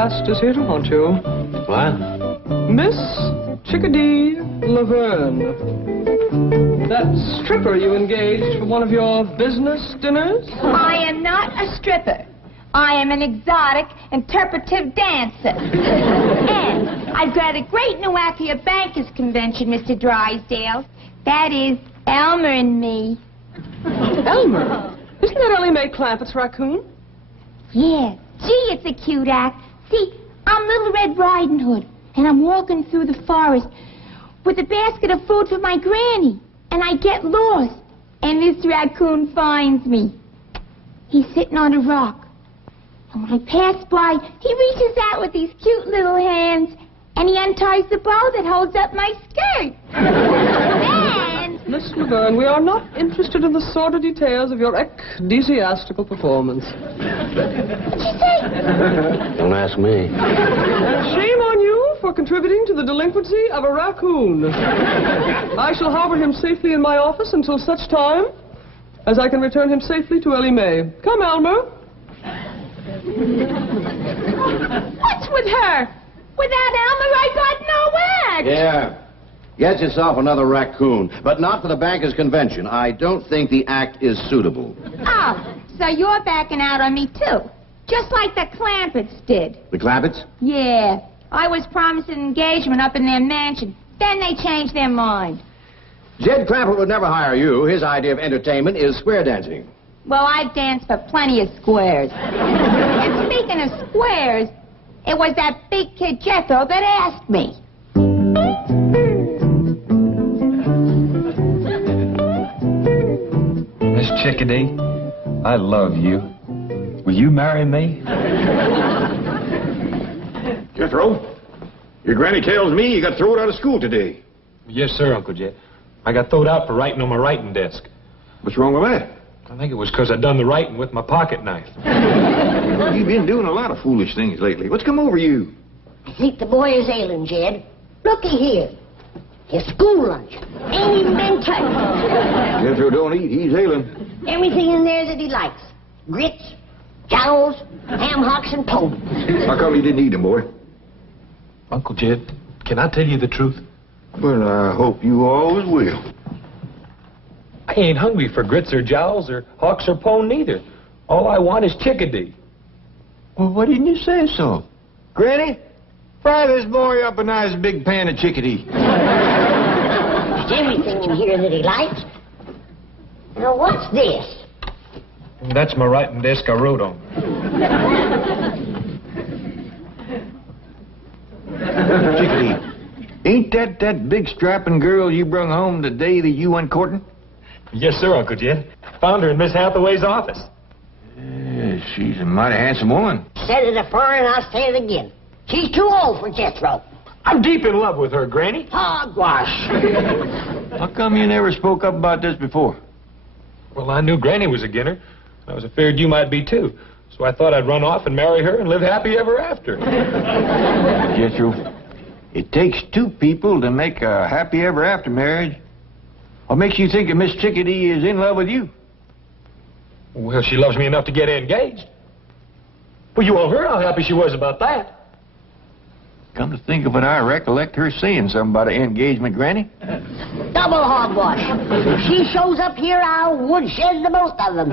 past is here to haunt you. What? Miss Chickadee Laverne. That stripper you engaged for one of your business dinners? I am not a stripper. I am an exotic, interpretive dancer. And I've got a great new act for your bankers' convention, Mr. Drysdale. That is Elmer and me. Elmer? Isn't that Ellie Mae Clampetts' raccoon? Yeah. Gee, it's a cute act. See, I'm Little Red Riding Hood, and I'm walking through the forest with a basket of food for my granny, and I get lost, and this raccoon finds me. He's sitting on a rock, and when I pass by, he reaches out with these cute little hands, and he unties the bow that holds up my skirt. And... Miss Laverne, we are not interested in the sordid details of your ecclesiastical performance. What'd you say? Don't ask me. Shame on you for contributing to the delinquency of a raccoon. I shall harbor him safely in my office until such time as I can return him safely to Ellie Mae. Come, Elmer. What's with her? Without Elmer, I got no act. Yeah. Get yourself another raccoon, but not for the bankers' convention. I don't think the act is suitable. Oh, so you're backing out on me, too. Just like the Clampetts did. The Clampetts? Yeah. I was promised an engagement up in their mansion. Then they changed their mind. Jed Clampett would never hire you. His idea of entertainment is square dancing. Well, I've danced for plenty of squares. And speaking of squares, it was that big kid Jethro that asked me. Miss Chickadee, I love you. Will you marry me? Jethro, your granny tells me you got thrown out of school today. Yes, sir, Uncle Jed. I got thrown out for writing on my writing desk. What's wrong with that? I think it was because I done the writing with my pocket knife. You've been doing a lot of foolish things lately. What's come over you? I think the boy is ailing, Jed. Looky here. His school lunch ain't even been touched. Jethro don't eat. He's ailing. Everything in there that he likes. Grits, jowls, ham hocks, and pone. How come you didn't eat them, boy? Uncle Jed, can I tell you the truth? Well, I hope you always will. I ain't hungry for grits or jowls or hawks or pone neither. All I want is Chickadee. Well, why didn't you say so? Granny, fry this boy up a nice big pan of chickadee. There's everything in here that he likes. Now, what's this? That's my writing desk I wrote on. Chickadee, ain't that big strapping girl you brung home the day that you went courting? Yes, sir, Uncle Jed. Found her in Miss Hathaway's office. Yeah, she's a mighty handsome woman. Said it afore and I'll say it again. She's too old for Jethro. I'm deep in love with her, Granny. Hogwash. How come you never spoke up about this before? Well, I knew Granny was against her. I was afraid you might be, too. So I thought I'd run off and marry her and live happy ever after. Jethro, it takes two people to make a happy ever after marriage. What makes you think that Miss Chickadee is in love with you? Well, she loves me enough to get engaged. Well, you all heard how happy she was about that. Come to think of it, I recollect her saying something about an engagement, Granny. Double hogwash. If she shows up here, I'll woodshed the most of them.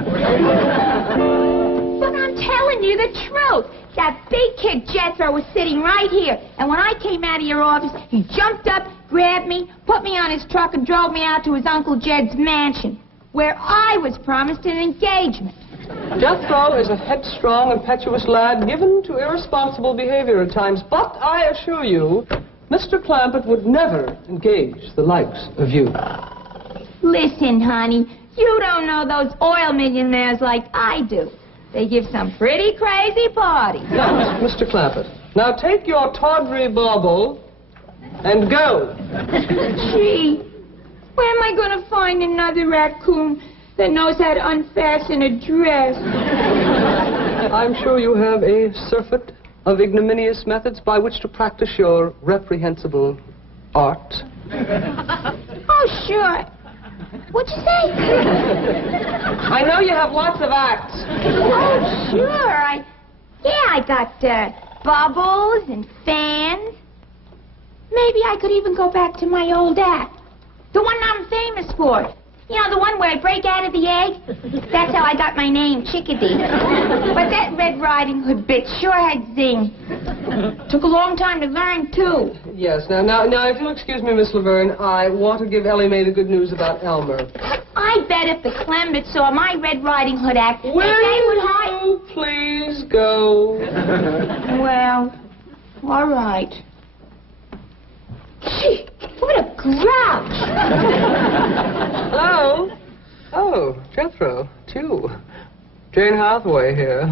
But I'm telling you the truth. That big kid Jethro was sitting right here. And when I came out of your office, he jumped up, grabbed me, put me on his truck, and drove me out to his Uncle Jed's mansion, where I was promised an engagement. Jethro is a headstrong, impetuous lad given to irresponsible behavior at times, but I assure you, Mr. Clampett would never engage the likes of you. Listen, honey, you don't know those oil millionaires like I do. They give some pretty crazy parties. Now, Mr. Clampett, now take your tawdry bauble and go. Gee, where am I going to find another raccoon that knows how to unfasten a dress? I'm sure you have a surfeit of ignominious methods by which to practice your reprehensible art. Oh, sure. What'd you say? I know you have lots of acts. Oh, sure. I got bubbles and fans. Maybe I could even go back to my old act. The one I'm famous for. You know, the one where I break out of the egg? That's how I got my name, Chickadee. But that Red Riding Hood bit sure had zing. Took a long time to learn, too. Yes, now, if you'll excuse me, Miss Laverne, I want to give Ellie Mae the good news about Elmer. I bet if the Clampetts saw my Red Riding Hood act, Will they would you please go? Well, all right. Gee, what a grouch! Hello? Oh, Jethro, it's you. Jane Hathaway here.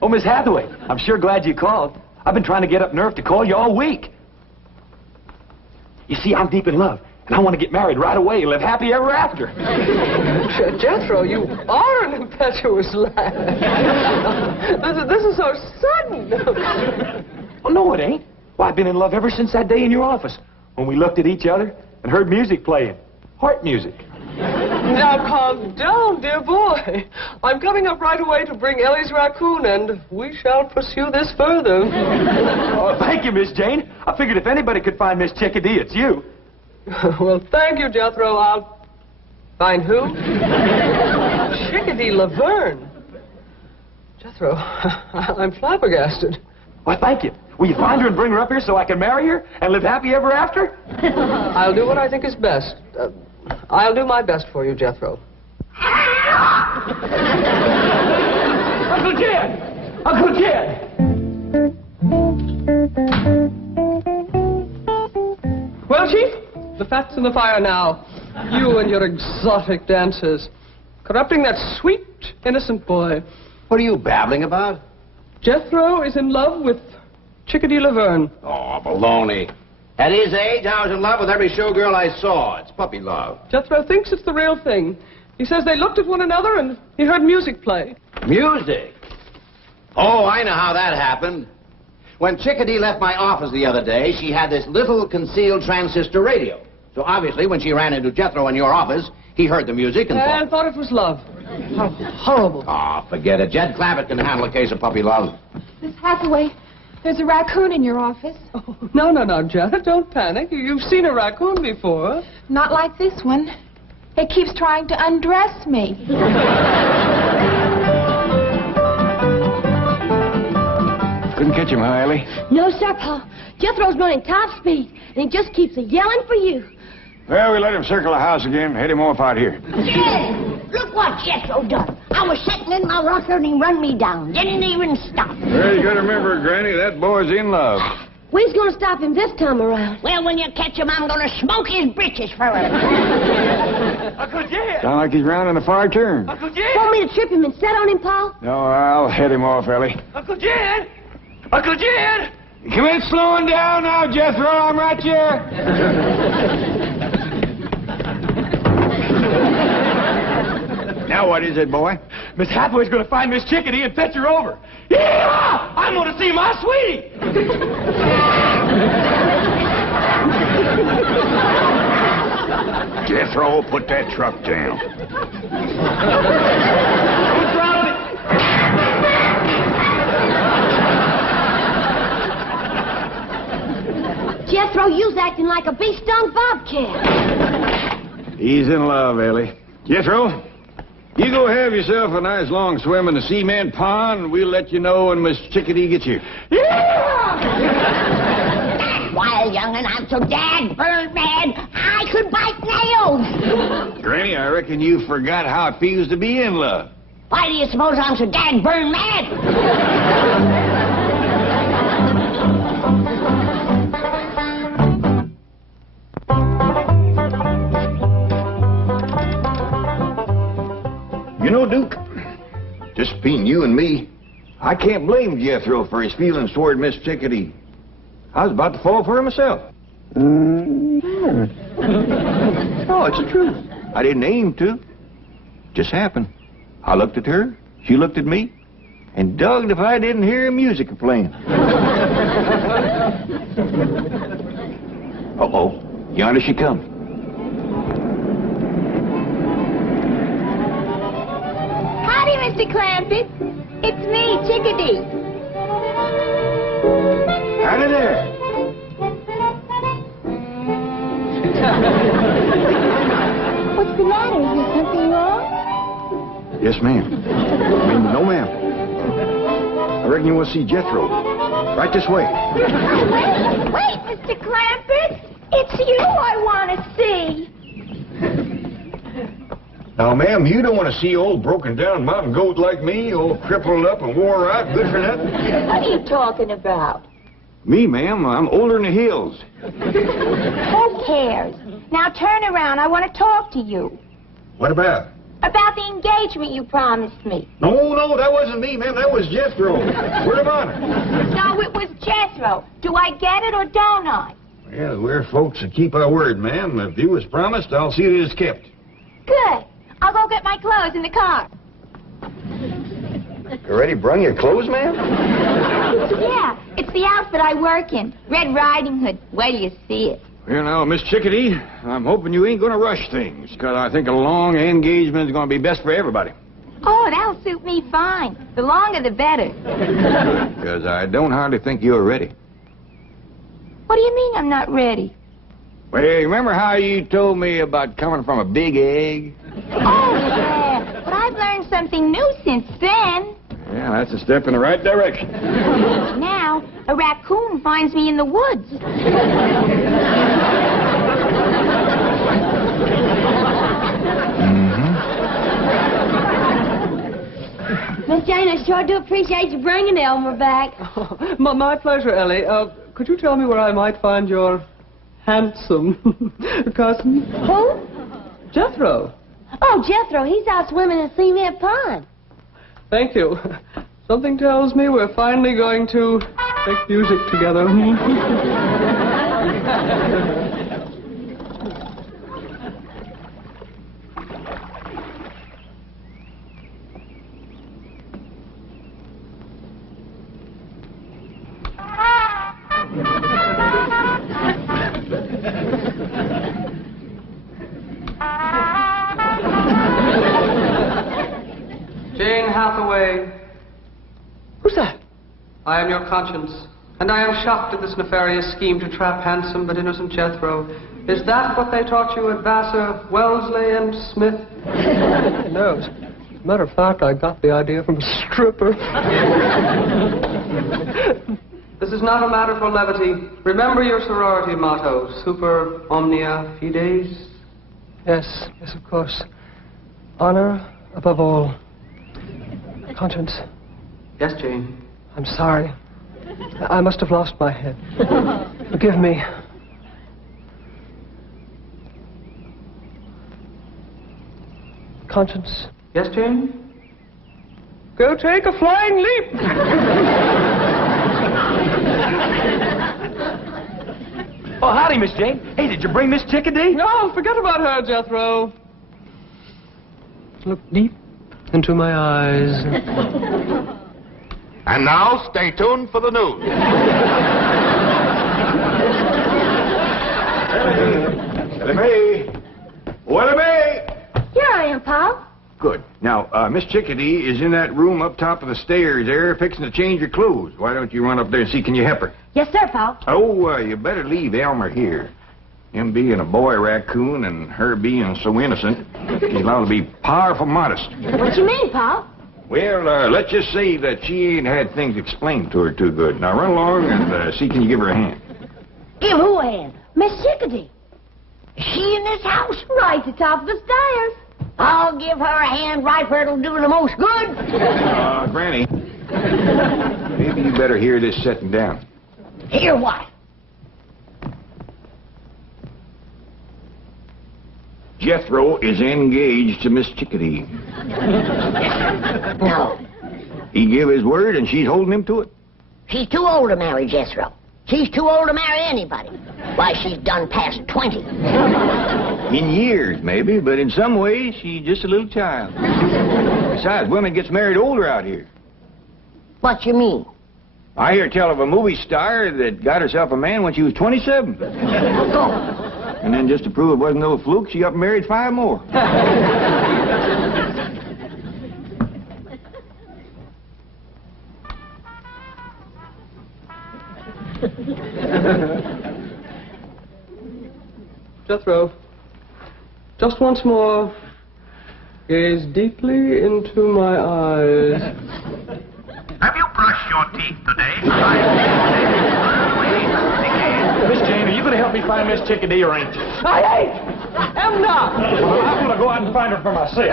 Oh, Miss Hathaway, I'm sure glad you called. I've been trying to get up nerve to call you all week. You see, I'm deep in love, and I want to get married right away and live happy ever after. Jethro, you are an impetuous lad. This is so sudden. Oh, no, it ain't. Well, I've been in love ever since that day in your office, when we looked at each other and heard music playing. Heart music. Now, calm down, dear boy. I'm coming up right away to bring Ellie's raccoon, and we shall pursue this further. Oh, thank you, Miss Jane. I figured if anybody could find Miss Chickadee, it's you. Well, thank you, Jethro. I'll find who? Chickadee Laverne. Jethro, I'm flabbergasted. Well, thank you. Will you find her and bring her up here so I can marry her and live happy ever after? I'll do what I think is best. I'll do my best for you, Jethro. Uncle Jed! Uncle Jed! Well, Chief, the fat's in the fire now. You and your exotic dances. Corrupting that sweet, innocent boy. What are you babbling about? Jethro is in love with Chickadee Laverne. Oh, baloney. At his age, I was in love with every showgirl I saw. It's puppy love. Jethro thinks it's the real thing. He says they looked at one another and he heard music play. Music? Oh, I know how that happened. When Chickadee left my office the other day, she had this little concealed transistor radio. So obviously, when she ran into Jethro in your office, he heard the music and thought it was love. How horrible. Oh, forget it. Jed Clampett can handle a case of puppy love. Miss Hathaway, there's a raccoon in your office. Oh, no, Jed, don't panic. You've seen a raccoon before. Not like this one. It keeps trying to undress me. Couldn't catch him, huh, Ellie? No, sir, Pa. Jethro's running top speed, and he just keeps yelling for you. Well, we let him circle the house again. Head him off out here. Yeah, look what Jethro done. I was sitting in my rocker and he run me down. Didn't even stop. Well, you gotta remember, Granny, that boy's in love. We's gonna stop him this time around. Well, when you catch him, I'm gonna smoke his britches for him. Uncle Jed! Sound like he's rounding a far turn. Uncle Jed! Want me to trip him and set on him, Pa? No, I'll head him off, Ellie. Uncle Jed! Uncle Jed! Commence slowing down now, Jethro. I'm right here. Now what is it, boy? Miss Hathaway's going to find Miss Chickadee and fetch her over. Yeah! I'm going to see my sweetie! Jethro, put that truck down. What's wrong with it? Jethro, you's acting like a bee-stung bobcat. He's in love, Ellie. Jethro, you go have yourself a nice long swim in the cement pond, and we'll let you know when Miss Chickadee gets here. Wild young'un, I'm so dad-burned mad, I could bite nails. Granny, I reckon you forgot how it feels to be in love. Why do you suppose I'm so dad-burned mad? You know, Duke, just between you and me, I can't blame Jethro for his feelings toward Miss Chickadee. I was about to fall for her myself. No, it's the truth. I didn't aim to. Just happened. I looked at her, she looked at me, and dogged if I didn't hear music playing. Uh-oh, yonder she comes. Howdy, Mr. Clampett. It's me, Chickadee. Out of there. What's the matter? Is there something wrong? Yes, ma'am. No, ma'am. I reckon you want to see Jethro. Right this way. Wait, Mr. Clampetts. It's you I want to see. Now, ma'am, you don't want to see old broken down mountain goat like me, all crippled up and wore out, good for nothing? What are you talking about? Me, ma'am, I'm older than the hills. Who cares? Now turn around. I want to talk to you. What about? About the engagement you promised me. No, that wasn't me, ma'am. That was Jethro. Word of honor. No, it was Jethro. Do I get it or don't I? Well, we're folks that keep our word, ma'am. If you was promised, I'll see that it's kept. Good. I'll go get my clothes in the car. You already brung your clothes, ma'am? Yeah, it's the outfit I work in. Red Riding Hood. Wait till you see it. Well, now, Miss Chickadee, I'm hoping you ain't going to rush things, because I think a long engagement is going to be best for everybody. Oh, that'll suit me fine. The longer the better. Because I don't hardly think you're ready. What do you mean I'm not ready? Well, you remember how you told me about coming from a big egg? Oh, yeah. But I've learned something new since then. Yeah, that's a step in the right direction. Now, a raccoon finds me in the woods. Miss Jane, I sure do appreciate you bringing Elmer back. Oh, my pleasure, Ellie. Could you tell me where I might find your handsome cousin? Who? Jethro. Oh, Jethro, he's out swimming in Cement Pond. Thank you. Something tells me we're finally going to make music together. Jane Hathaway. Who's that? I am your conscience, and I am shocked at this nefarious scheme to trap handsome but innocent Jethro. Is that what they taught you at Vassar, Wellesley, and Smith? No. As a matter of fact, I got the idea from a stripper. This is not a matter for levity. Remember your sorority motto, super omnia fides. Yes, of course. Honor above all. Conscience. Yes, Jane. I'm sorry. I must have lost my head. Forgive me. Conscience. Yes, Jane? Go take a flying leap! Oh, howdy, Miss Jane. Hey, did you bring Miss Chickadee? No, forget about her, Jethro. Look deep into my eyes. And now, stay tuned for the news. What a bay! Here I am, Pop. Good. Now, Miss Chickadee is in that room up top of the stairs there, fixing to change her clothes. Why don't you run up there and see, can you help her? Yes, sir, Pop. Oh, you better leave Elmer here. Him being a boy raccoon and her being so innocent, he's allowed to be powerful modest. What you mean, Pop? Well, let's just say that she ain't had things explained to her too good. Now, run along and see, can you give her a hand? Give who a hand? Miss Chickadee. Is she in this house? Right at the top of the stairs. I'll give her a hand right where it'll do the most good. Granny, maybe you better hear this setting down. Hear what? Jethro is engaged to Miss Chickadee. No. He gave his word, and she's holding him to it. She's too old to marry Jethro. She's too old to marry anybody. Why, she's done past 20. In years, maybe, but in some ways, she's just a little child. Besides, women gets married older out here. What you mean? I hear tell of a movie star that got herself a man when she was 27. And then just to prove it wasn't no fluke, she up and married 5 more. Jethro, just once more, gaze deeply into my eyes. Have you brushed your teeth today? Miss Jane, are you going to help me find Miss Chickadee or ain't you? I am not. Well, I'm going to go out and find her for myself.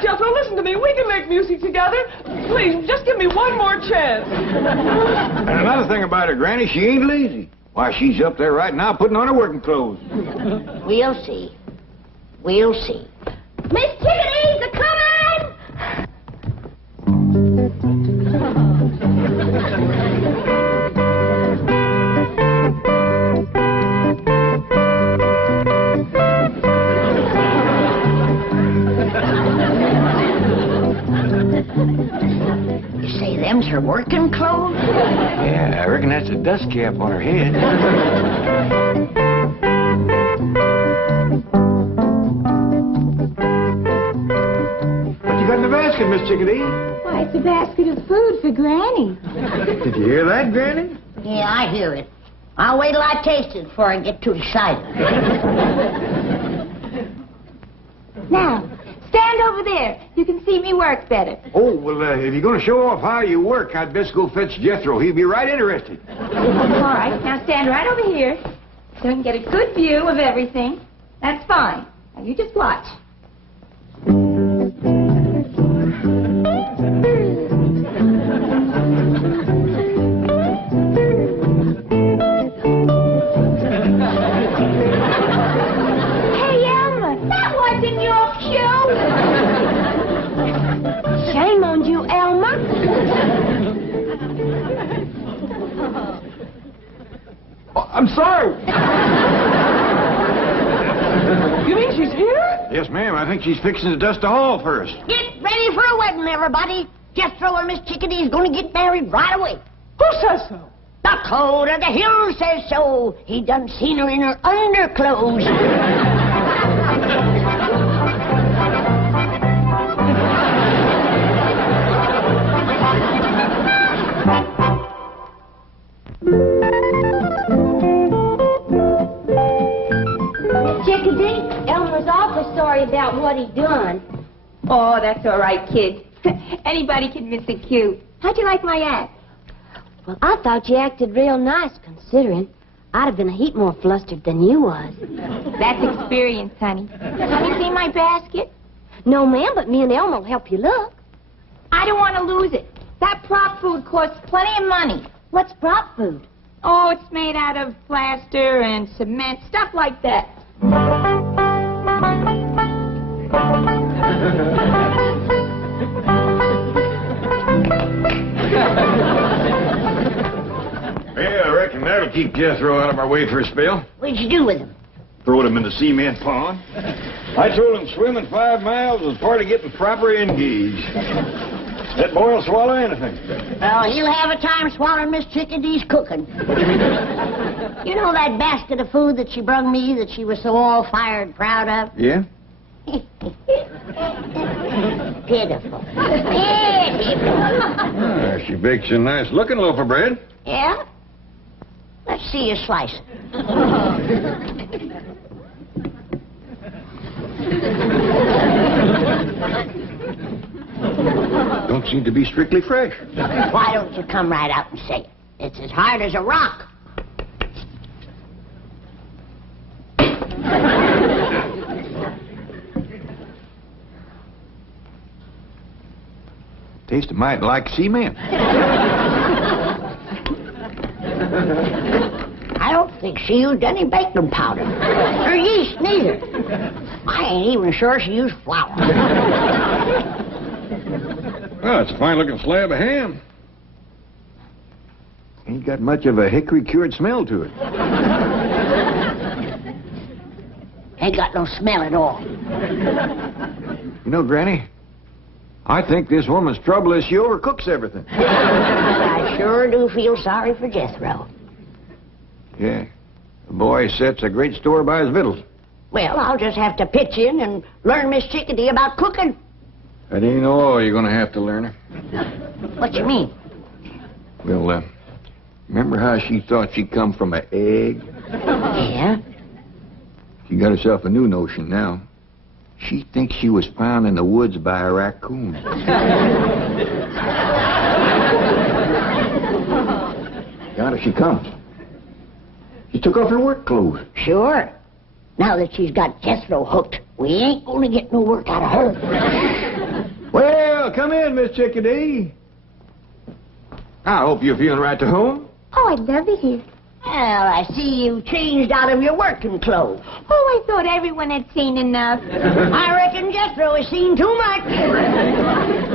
Jethro, listen to me. We can make music together. Please, just give me one more chance. And another thing about her, Granny, she ain't lazy. Why, she's up there right now putting on her working clothes. We'll see. We'll see. Miss Chickadee's a-coming! You say them's her working clothes? Yeah, I reckon that's a dust cap on her head. What you got in the basket, Miss Chickadee? Why, it's a basket of food for Granny. Did you hear that, Granny? Yeah, I hear it. I'll wait till I taste it before I get too excited. Now, stand over there. You can see me work better. Oh, well, if you're going to show off how you work, I'd best go fetch Jethro. He'll be right interested. All right, now stand right over here so I can get a good view of everything. That's fine. Now, you just watch. Hey, Elmer, that wasn't your cue. Shame on you, Elmer. Oh, I'm sorry. You mean she's here? Yes, ma'am. I think she's fixing to dust the hall first. Get ready for a wedding, everybody. Jethro and Miss Chickadee's going to get married right away. Who says so? The code of the hill says so. He done seen her in her underclothes. Chickadee, Elmer's awful sorry about what he done. Oh, that's all right, kid. Anybody can miss a cue. How'd you like my act? Well, I thought you acted real nice, considering. I'd have been a heap more flustered than you was. That's experience, honey. Have you seen my basket? No, ma'am, but me and Elmer will help you look. I don't want to lose it. That prop food costs plenty of money. What's prop food? Oh, it's made out of plaster and cement, stuff like that. Yeah, I reckon that'll keep Jethro out of our way for a spell. What'd you do with him? Throwed him in the cement pond. I told him swimming 5 miles was part of getting proper engaged. That boy will swallow anything. Well, he'll have a time swallowing Miss Chickadee's cooking. What do you mean? You know that basket of food that she brung me that she was so all-fired proud of? Yeah? Pitiful. Pitiful. She bakes a nice looking loaf of bread. Yeah? Let's see you slice it. Don't seem to be strictly fresh. Why don't you come right out and say it? It's as hard as a rock. Tastes a mite like cement. I don't think she used any baking powder. Or yeast, neither. I ain't even sure she used flour. Well, it's a fine-looking slab of ham. Ain't got much of a hickory-cured smell to it. Ain't got no smell at all. You know, Granny, I think this woman's trouble is she overcooks everything. I sure do feel sorry for Jethro. Yeah. The boy sets a great store by his victuals. Well, I'll just have to pitch in and learn Miss Chickadee about cooking. That ain't all you're going to have to learn her. What you mean? Well, Remember how she thought she come from an egg? Yeah? She got herself a new notion now. She thinks she was found in the woods by a raccoon. Yonder she comes. She took off her work clothes. Sure. Now that she's got Jethro hooked, we ain't gonna get no work out of her. Well, come in, Miss Chickadee. I hope you're feeling right to home. Oh, I'd love it here. Well, I see you changed out of your working clothes. Oh, I thought everyone had seen enough. I reckon Jethro has seen too much.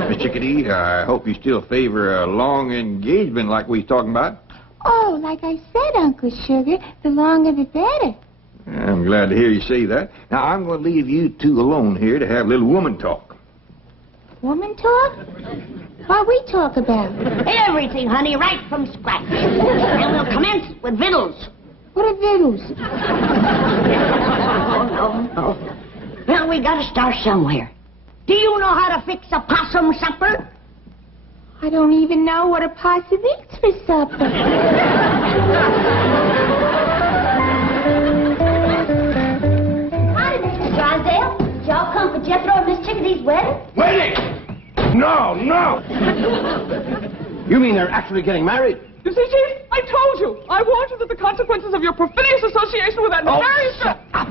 Miss Chickadee, I hope you still favor a long engagement like we was talking about. Oh, like I said, Uncle Sugar, the longer the better. I'm glad to hear you say that. Now, I'm going to leave you two alone here to have a little woman talk. Woman talk? What we talk about? Everything, honey, right from scratch. And we'll commence with victuals. What are victuals? No. Well, we gotta start somewhere. Do you know how to fix a possum supper? I don't even know what a possum eats for supper. Howdy, Mr. Drysdale. Did y'all come for Jethro and Miss Chickadee's wedding? Wedding? No. You mean they're actually getting married? You see, Chief, I told you. I warned you that the consequences of your perfidious association with that nefarious... Shut up.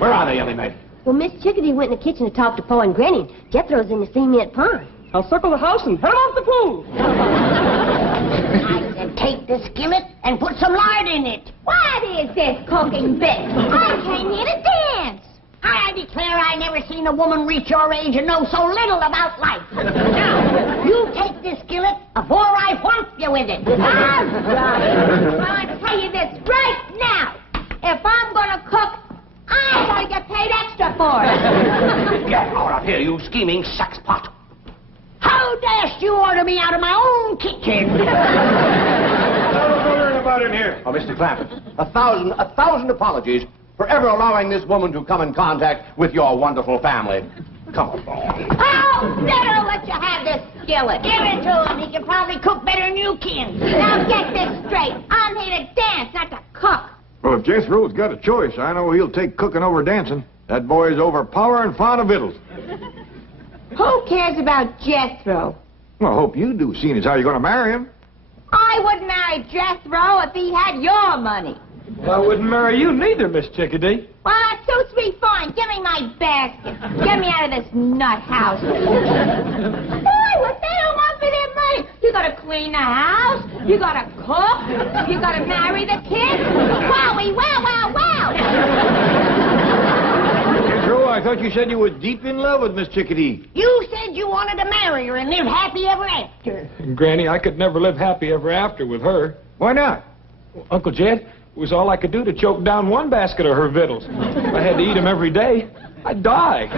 Where are they, Ellie Mae? Well, Miss Chickadee went in the kitchen to talk to Pa and Granny. Jethro's in the cement pond. I'll circle the house and head 'em off the pool. I said take the skillet and put some lard in it. What is this cooking bit? I came here to dance. I declare I never seen a woman reach your age and know so little about life. Now, you take this skillet before I whomp you with it. All right. Well, I tell you this right now. If I'm going to cook, I'm going to get paid extra for it. Get out of here, you scheming sexpot. How dashed you order me out of my own kitchen? What about in here? Oh, Mr. Clampetts, a thousand apologies for ever allowing this woman to come in contact with your wonderful family. Come on. Oh, I'll let you have this skillet. Give it to him. He can probably cook better than you can. Now get this straight. I'm here to dance, not to cook. Well, if Jethro's got a choice, I know he'll take cooking over dancing. That boy's overpowering fond of victuals. Who cares about Jethro? Well, I hope you do, seeing as how you're going to marry him. I wouldn't marry Jethro if he had your money. Well, I wouldn't marry you neither, Miss Chickadee. Well, that suits me fine. Give me my basket. Get me out of this nut house. Boy, what they don't want for their money? You gotta clean the house. You gotta cook. You gotta marry the kids. Wowie, wow. Jethro, I thought you said you were deep in love with Miss Chickadee. You said you wanted to marry her and live happy ever after. And Granny, I could never live happy ever after with her. Why not? Well, Uncle Jed, it was all I could do to choke down one basket of her victuals. If I had to eat them every day, I'd die.